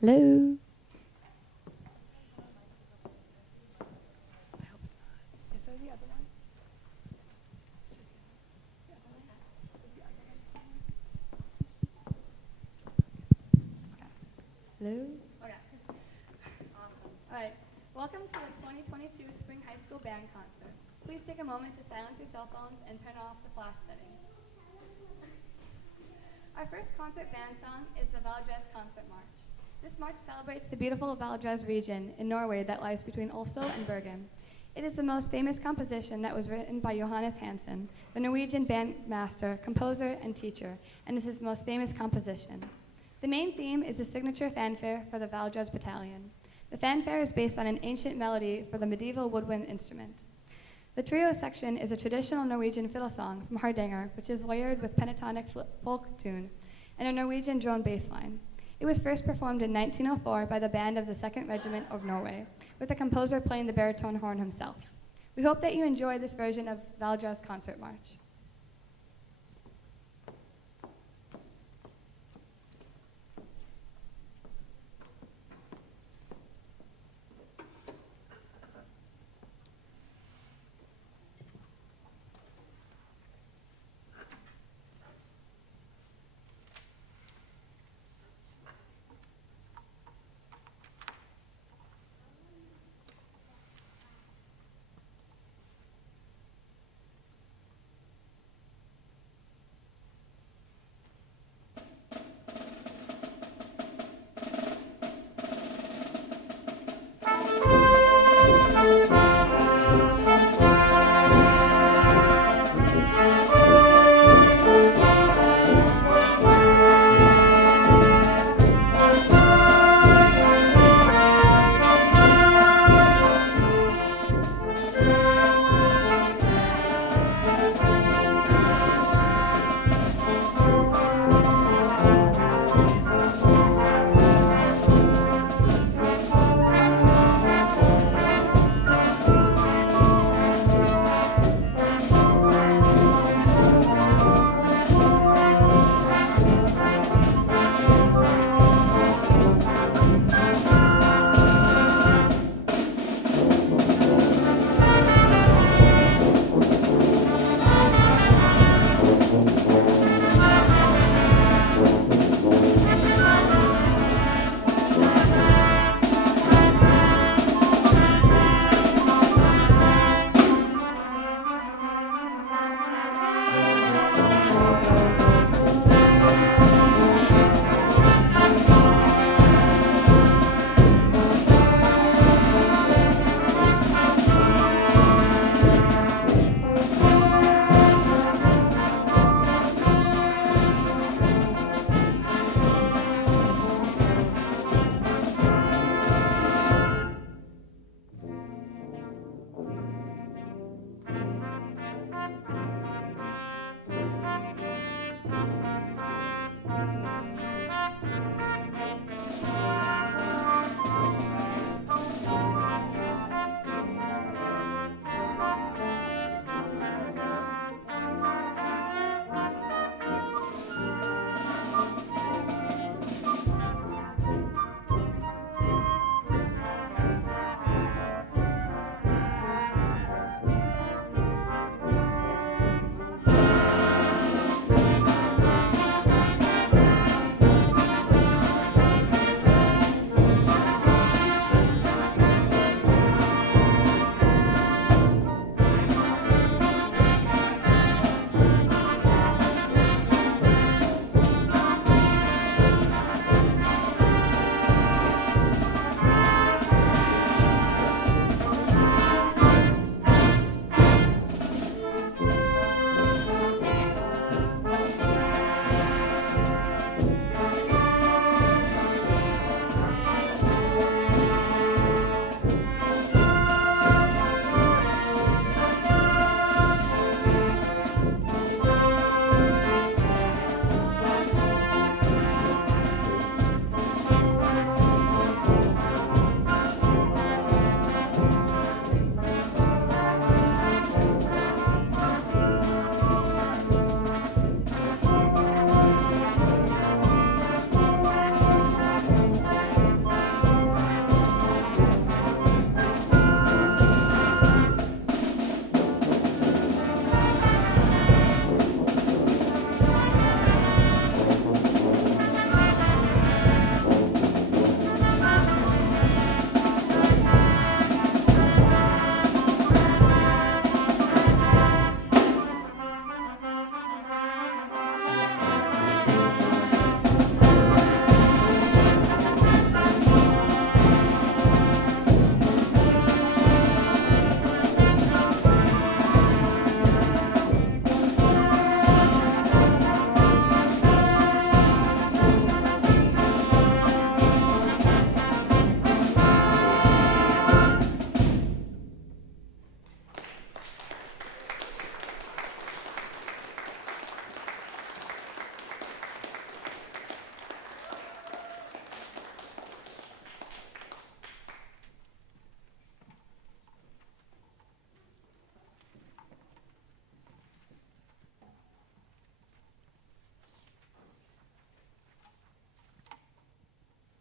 Hello. Hello. Okay. Awesome. All right. Welcome to the 2022 Spring High School Band Concert. Please take a moment to silence your cell phones and turn off the flash settings. Our first concert band song is the Valdres Concert March. This march celebrates the beautiful Valdres region in Norway that lies between Oslo and Bergen. It is the most famous composition that was written by Johannes Hansen, the Norwegian bandmaster, composer, and teacher, and is his most famous composition. The main theme is a signature fanfare for the Valdres Battalion. The fanfare is based on an ancient melody for the medieval woodwind instrument. The trio section is a traditional Norwegian fiddle song from Hardanger, which is layered with pentatonic folk tune and a Norwegian drone bass line. It was first performed in 1904 by the band of the 2nd Regiment of Norway, with the composer playing the baritone horn himself. We hope that you enjoy this version of Valdres Concert March.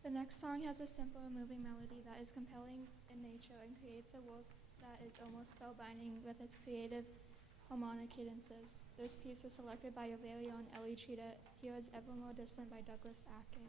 The next song has a simple and moving melody that is compelling in nature and creates a work that is almost spellbinding with its creative harmonic cadences. This piece was selected by your very own Ellie Cheetah. Here is Ever More Distant by Douglas Ackey.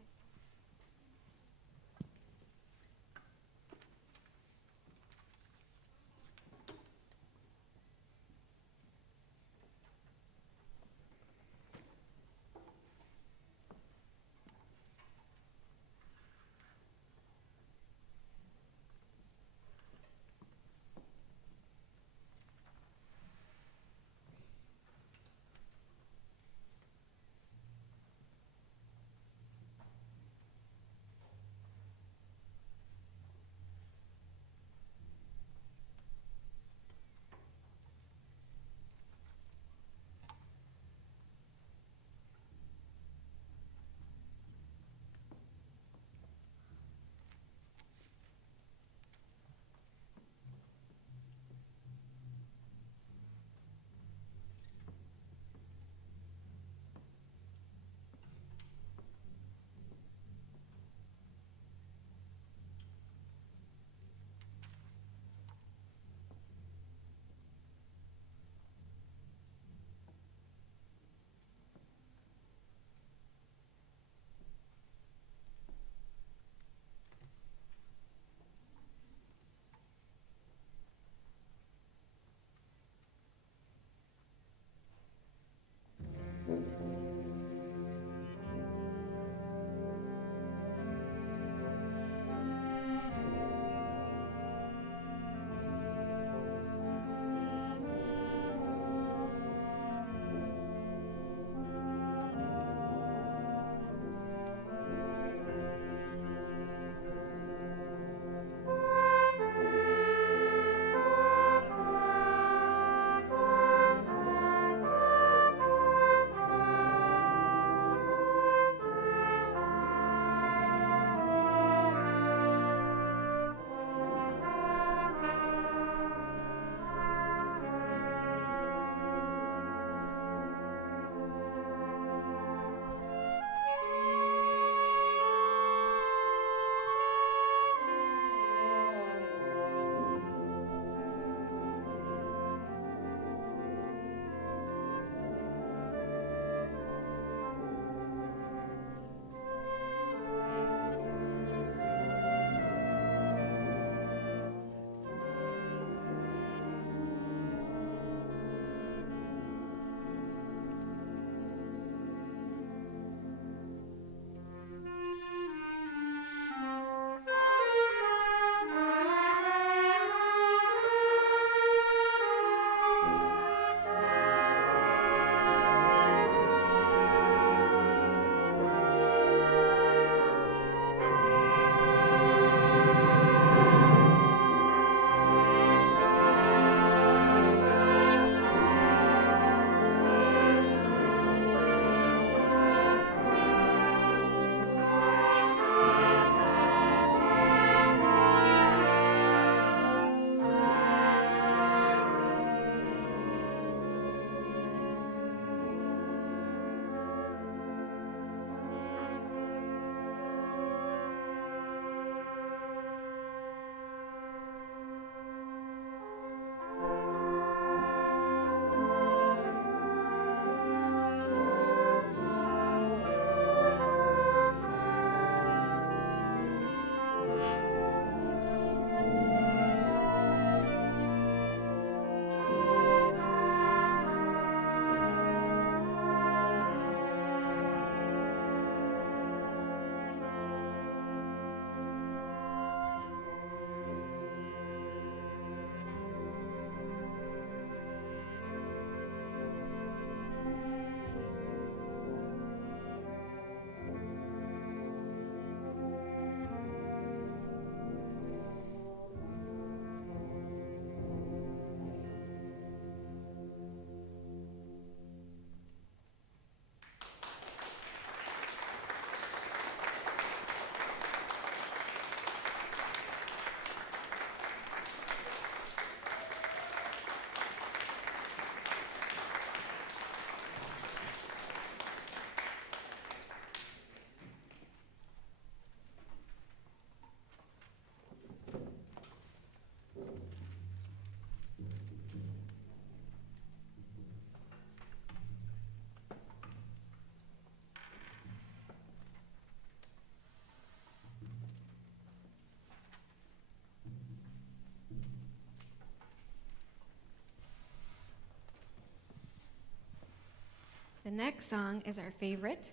next song is our favorite.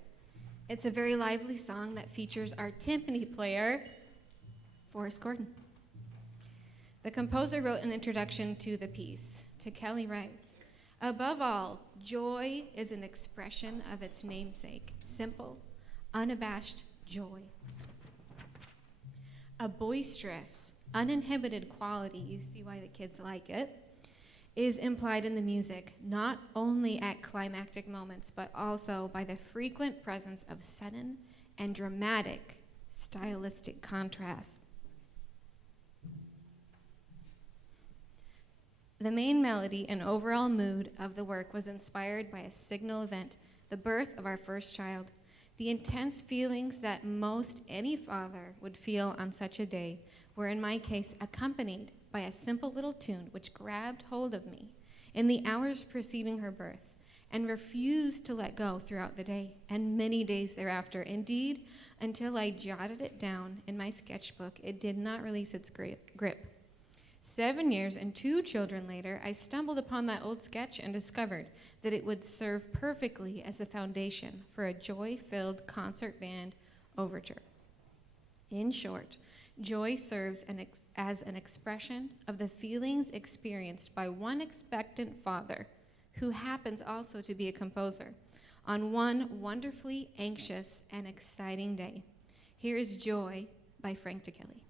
It's a very lively song that features our timpani player, Forrest Gordon. The composer wrote an introduction to the piece. To Kelly writes, "Above all, joy is an expression of its namesake, simple, unabashed joy. A boisterous, uninhibited quality," you see why the kids like it, "is implied in the music, not only at climactic moments, but also by the frequent presence of sudden and dramatic stylistic contrast. The main melody and overall mood of the work was inspired by a signal event, the birth of our first child. The intense feelings that most any father would feel on such a day were in my case accompanied by a simple little tune which grabbed hold of me in the hours preceding her birth and refused to let go throughout the day and many days thereafter. Indeed, until I jotted it down in my sketchbook, it did not release its grip. 7 years and 2 children later, I stumbled upon that old sketch and discovered that it would serve perfectly as the foundation for a joy-filled concert band overture. In short, joy serves as an expression of the feelings experienced by one expectant father, who happens also to be a composer, on one wonderfully anxious and exciting day. Here is Joy by Frank DeKelly.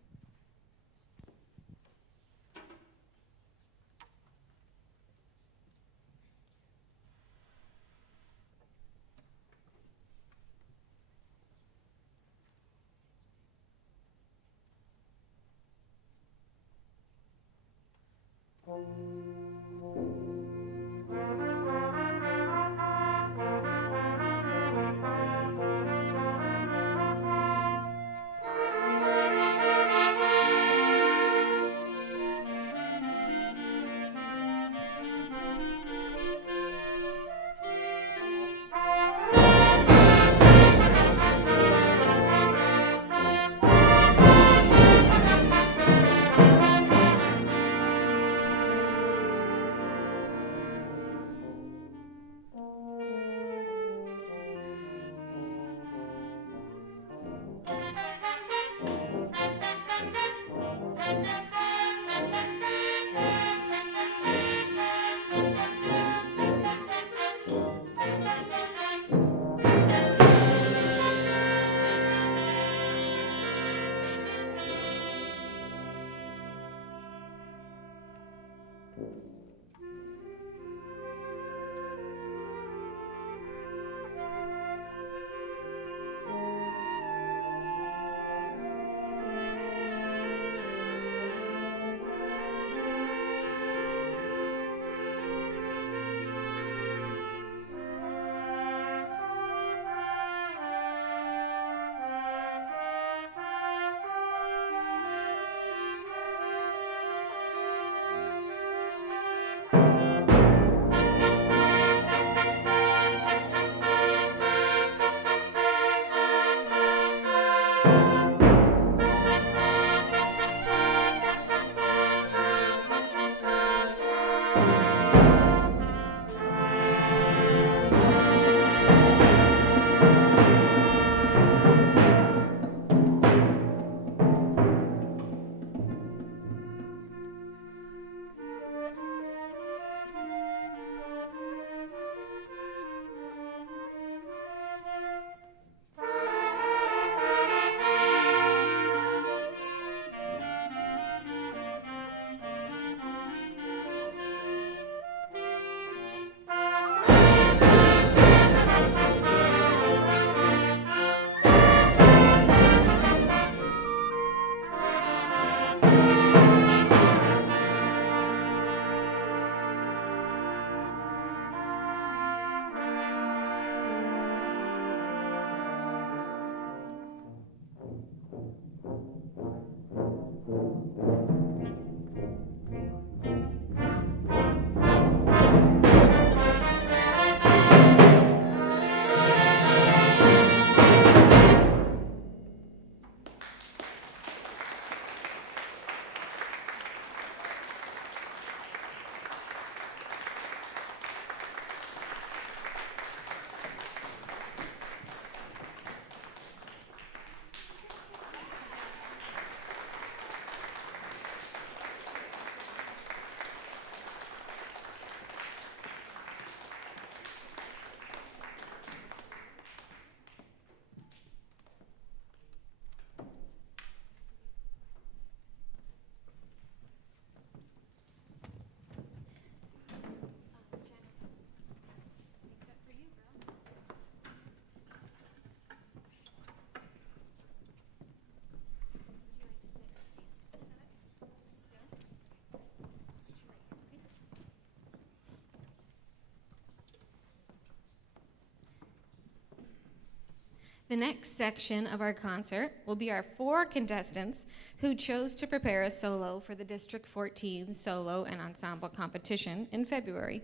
The next section of our concert will be our 4 contestants who chose to prepare a solo for the District 14 solo and ensemble competition in February.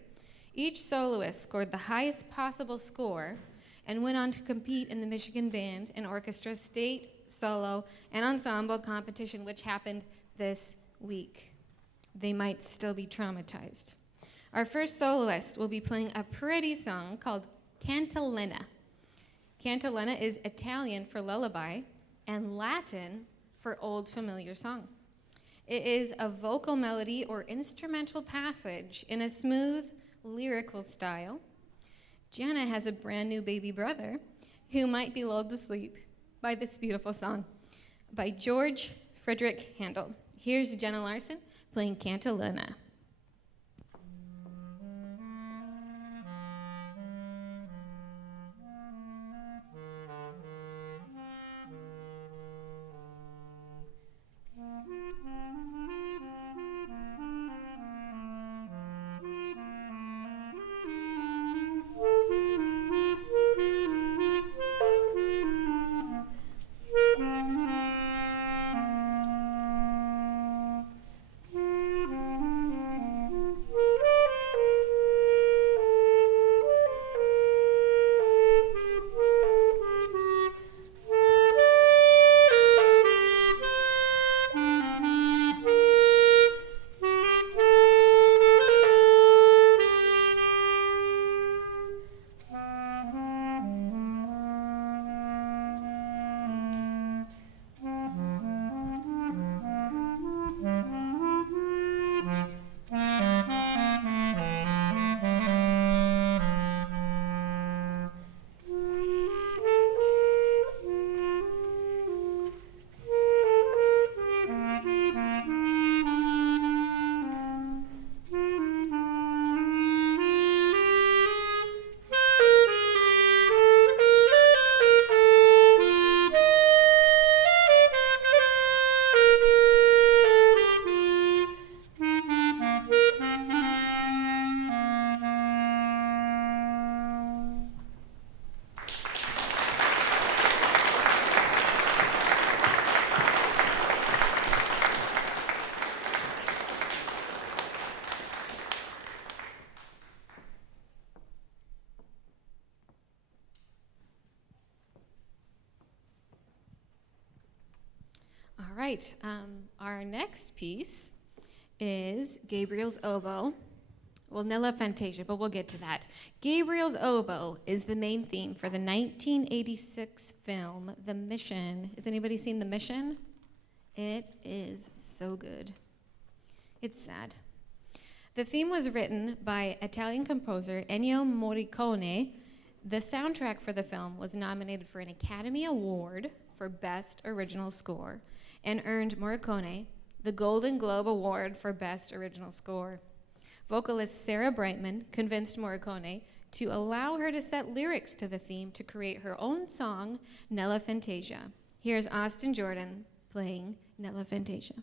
Each soloist scored the highest possible score and went on to compete in the Michigan Band and Orchestra State Solo and Ensemble competition, which happened this week. They might still be traumatized. Our first soloist will be playing a pretty song called Cantilena. Cantilena is Italian for lullaby and Latin for old familiar song. It is a vocal melody or instrumental passage in a smooth, lyrical style. Jenna has a brand new baby brother who might be lulled to sleep by this beautiful song by George Frederick Handel. Here's Jenna Larson playing Cantilena. All right, our next piece is Gabriel's Oboe. Well, Nella Fantasia, but we'll get to that. Gabriel's Oboe is the main theme for the 1986 film, The Mission. Has anybody seen The Mission? It is so good. It's sad. The theme was written by Italian composer Ennio Morricone. The soundtrack for the film was nominated for an Academy Award for Best Original Score and earned Morricone the Golden Globe Award for Best Original Score. Vocalist Sarah Brightman convinced Morricone to allow her to set lyrics to the theme to create her own song, Nella Fantasia. Here's Austin Jordan playing Nella Fantasia.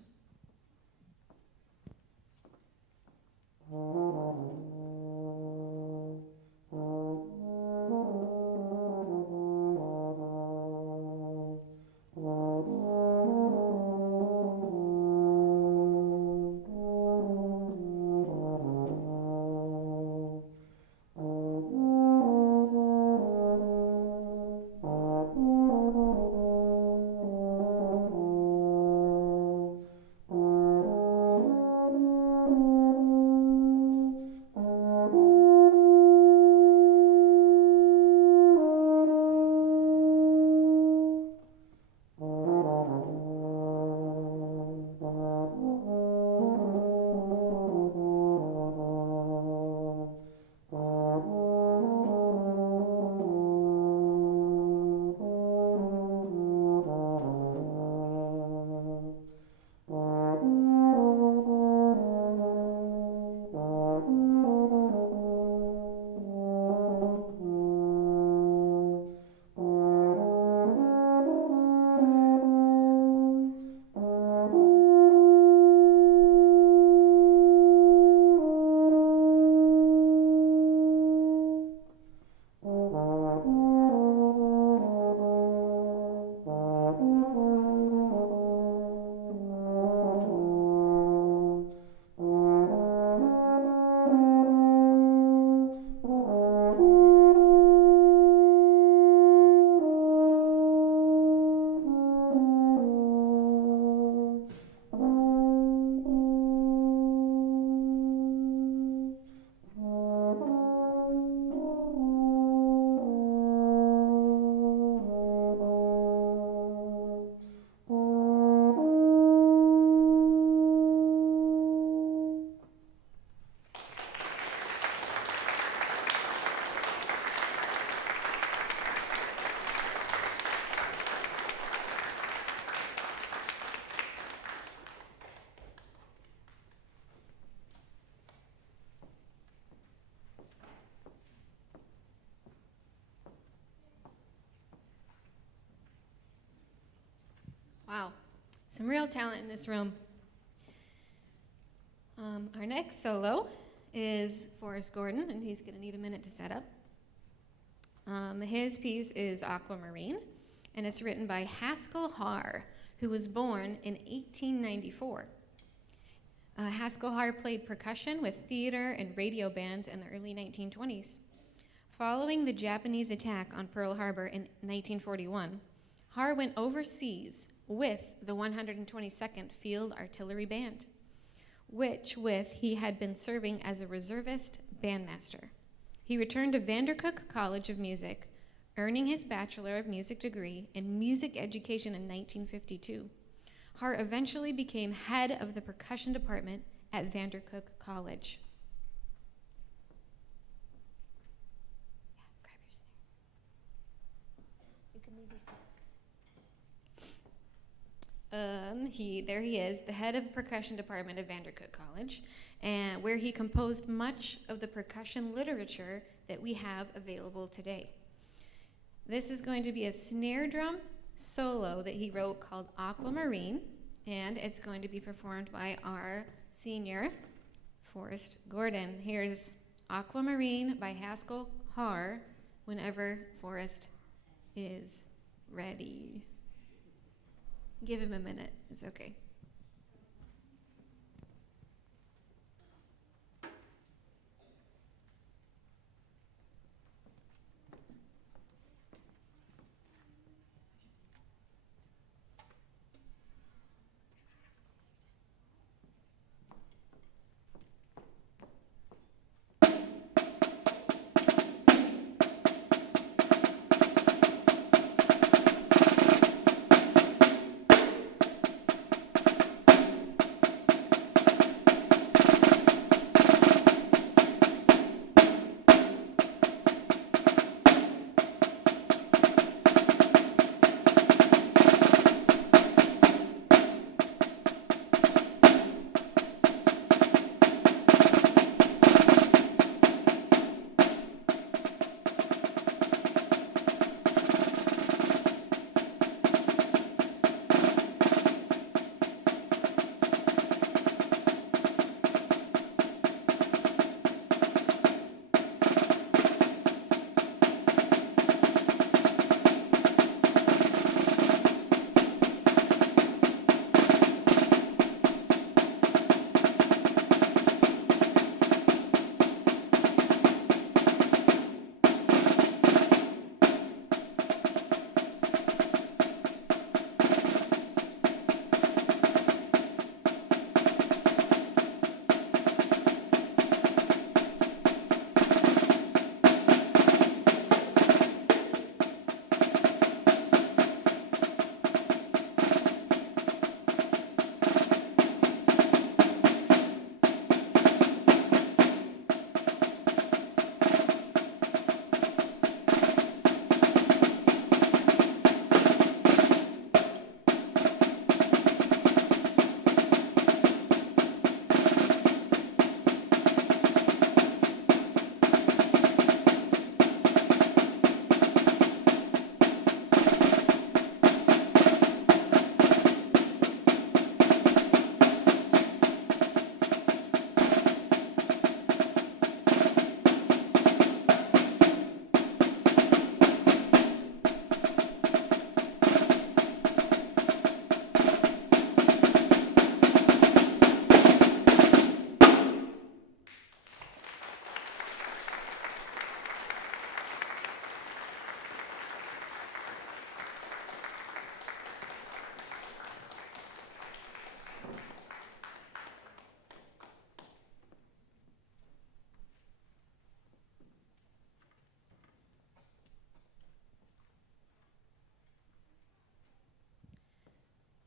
Some real talent in this room. Our next solo is Forrest Gordon, and he's going to need a minute to set up. His piece is Aquamarine, and it's written by Haskell Harr, who was born in 1894. Haskell Harr played percussion with theater and radio bands in the early 1920s. Following the Japanese attack on Pearl Harbor in 1941, Harr went overseas with the 122nd Field Artillery Band, which he had been serving as a reservist bandmaster. He returned to Vandercook College of Music, earning his Bachelor of Music degree in music education in 1952. Harr eventually became head of the percussion department at Vandercook College. Yeah, grab your snare. You can leave your snare. There he is, the head of the percussion department at Vandercook College, and where he composed much of the percussion literature that we have available today. This is going to be a snare drum solo that he wrote called Aquamarine, and it's going to be performed by our senior, Forrest Gordon. Here's Aquamarine by Haskell Harr whenever Forrest is ready. Give him a minute, it's okay.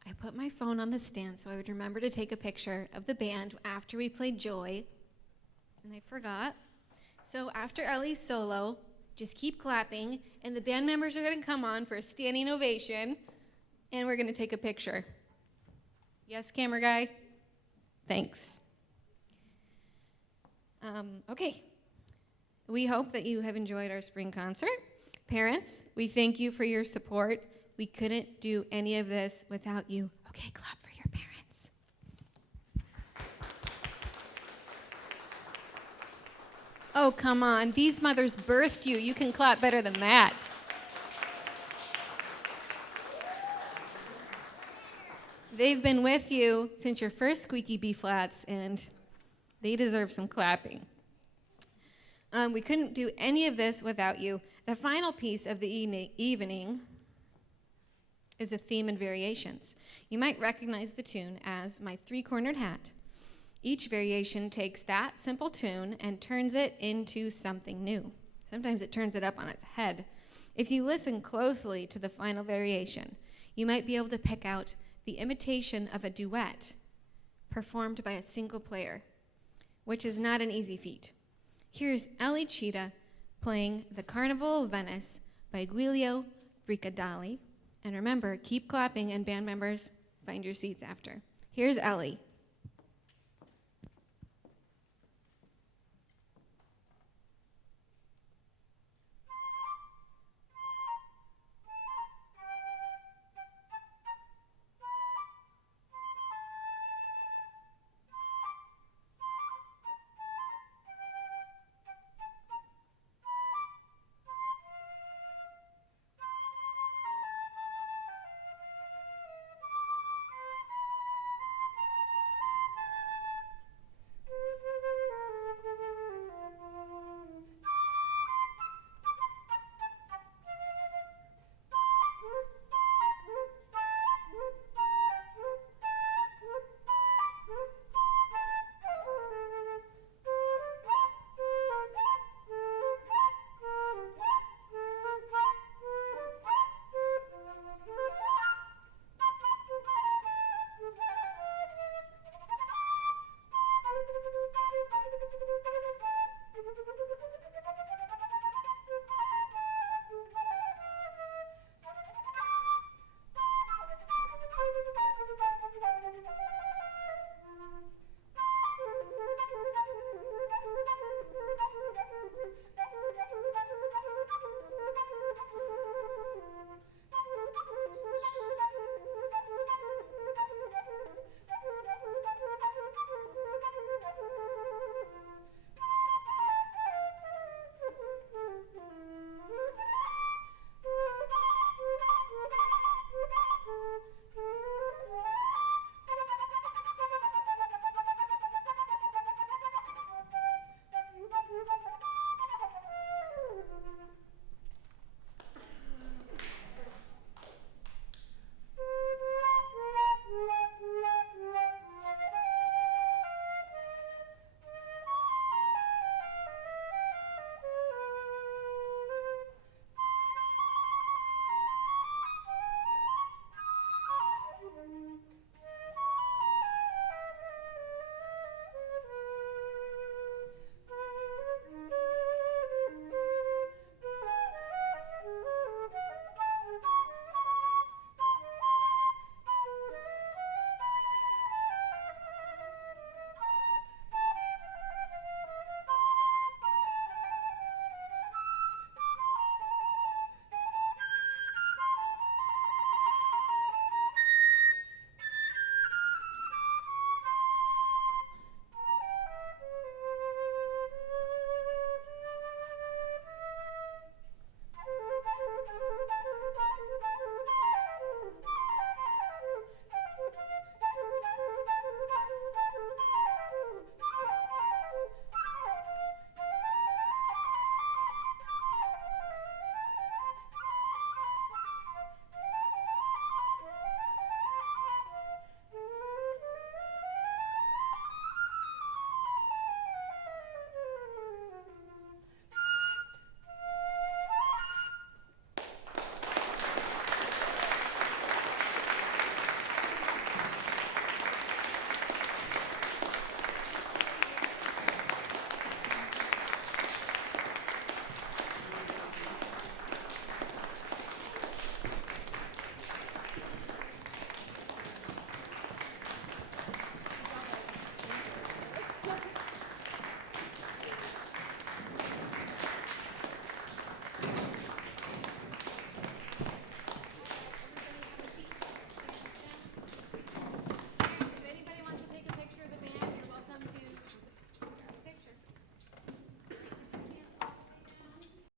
I put my phone on the stand so I would remember to take a picture of the band after we played Joy, and I forgot. So after Ellie's solo, just keep clapping, and the band members are going to come on for a standing ovation, and we're going to take a picture. Yes, camera guy? Thanks. Okay. We hope that you have enjoyed our spring concert. Parents, we thank you for your support. We couldn't do any of this without you. Okay, clap for Oh, come on. These mothers birthed you. You can clap better than that. They've been with you since your first squeaky B flats, and they deserve some clapping. We couldn't do any of this without you. The final piece of the evening is a theme and variations. You might recognize the tune as My Three-Cornered Hat. Each variation takes that simple tune and turns it into something new. Sometimes it turns it up on its head. If you listen closely to the final variation, you might be able to pick out the imitation of a duet performed by a single player, which is not an easy feat. Here's Ellie Cheetah playing The Carnival of Venice by Giulio Bricadali. And remember, keep clapping, and band members, find your seats after. Here's Ellie.